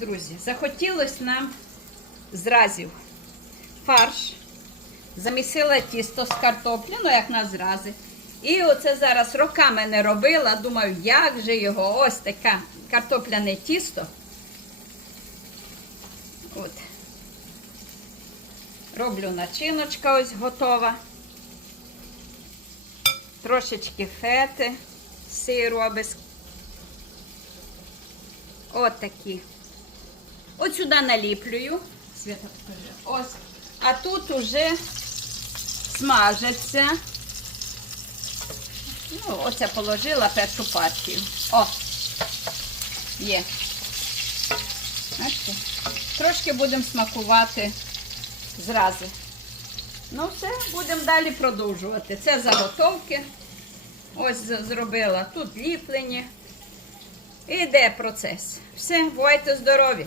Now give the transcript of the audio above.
Друзі, захотілося нам зразів. Фарш. Замісила тісто з картоплі, ну як на зрази. І оце зараз роками не робила. Думаю, як же його ось таке картопляне тісто. От. Роблю начиночка ось готова. Трошечки фети, сиру без. От такі. От сюди наліплюю. Свята, покажи. Ось. А тут уже смажаться. Ну, оце положила першу партію. О! Є. Бачите? Трошки будемо смакувати зрази. Ну, все, будемо далі продовжувати. Це заготовки. Ось зробила. Тут ліплені. І йде процес. Все, бувайте здорові!